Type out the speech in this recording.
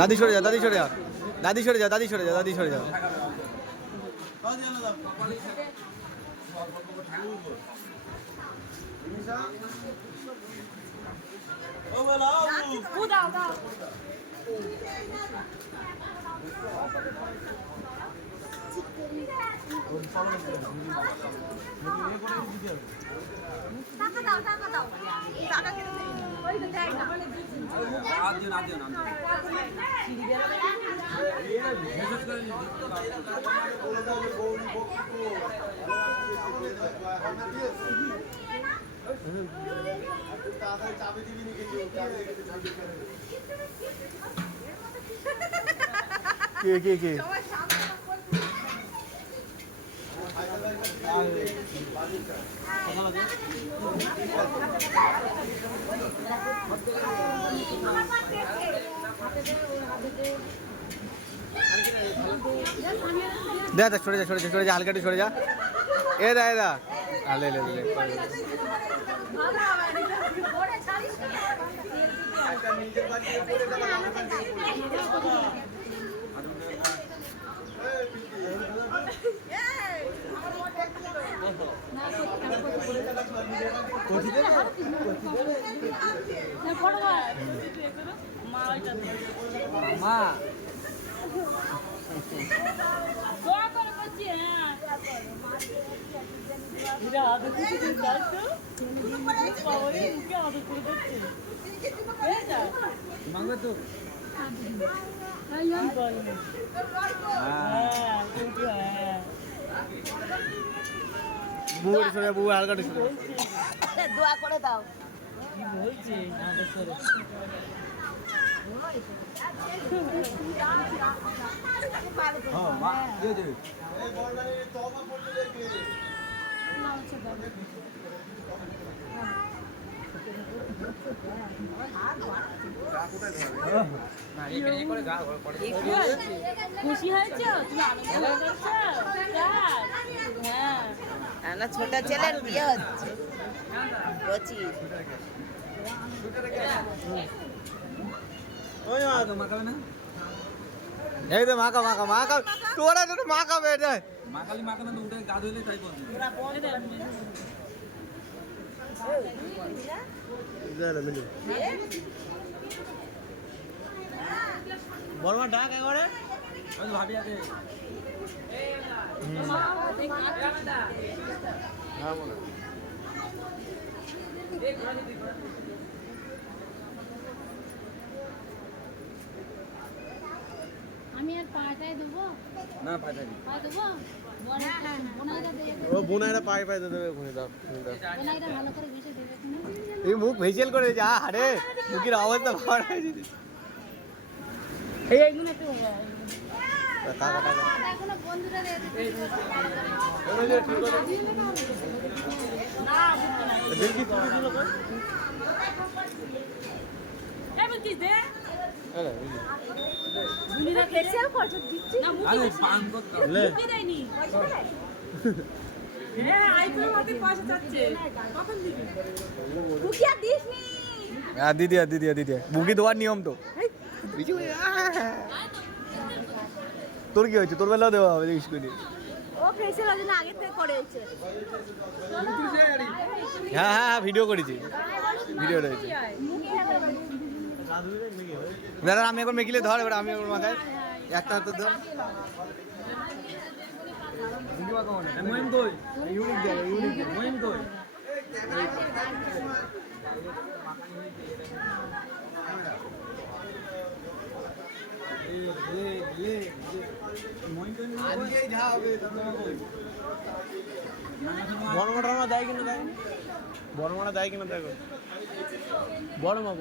দাদি সরে যা, দাদি সরে যা, দাদি সরে যা, দাদি সরে যা, দাদি সরে যা। টাকা দাও, টাকা দাও, টাকা কেন ওই তো দেয় না। কে দে, সরে যা, সরে যা, সরে যা, হালকা একটু সরে যা। এদা আলে লে লে মা দোয়া করে দাও। খুশি হয়েছ তুমি আনন্দ করছো? হ্যাঁ না, ছোট ছেলের বিয়ে হচ্ছে। এই তো মাকা মাকা মাকা, তোরা তো মাকাবে এটা। মাকালি মাকানা তো উঠে গা ধুইলে তাই বলছি। বড় মা ডাক একবারে। আমি ভাবি আছে আমি আর পাটাই দেবো না পাঠাই পা দেবো ও বোনাইরা পায়ে পায়ে দেবে ওখানে দাও। বোনাইটা ভালো করে ঘষে দেবে তুমি। এই মুখ ভেজেল করে যা, আরে মুখের অবস্থা ভালো হয়েছে। এই এইগুলো একটু টাকা টাকা এখনো বন্ধুরা দিয়ে দিতে দেখি তুমি দিল কই? এই বলছি দে আরে বুনিরা ফেসিয়াল করছো দিচ্ছি না আরে পান করতে মুখে দেয়নি হ্যাঁ আইফোনের মধ্যে পয়সা যাচ্ছে কখন দিবি দুকিয়া দিসনি। দিদি বুকি দেওয়ার নিয়ম তো। তোর কি হয়েছে? তোর বেলাও দেওয়া হবে দেখিস করে। ও ফেসিয়াল ওই জন্য আগে থেকে করেছে। হ্যাঁ হ্যাঁ ভিডিও করেছি, ভিডিও রয়েছে। দাদা আমি এখন মেকিলে ধর, এবার আমি এখন মাথায় একটা হাতে ধর। মহিম কই ইউনিক দেয়, ইউনিক দেয়। মহিম কই বড় মা দেয় কিনা দেয়, বড় মা দেয় কিনা দেখো। বড় মা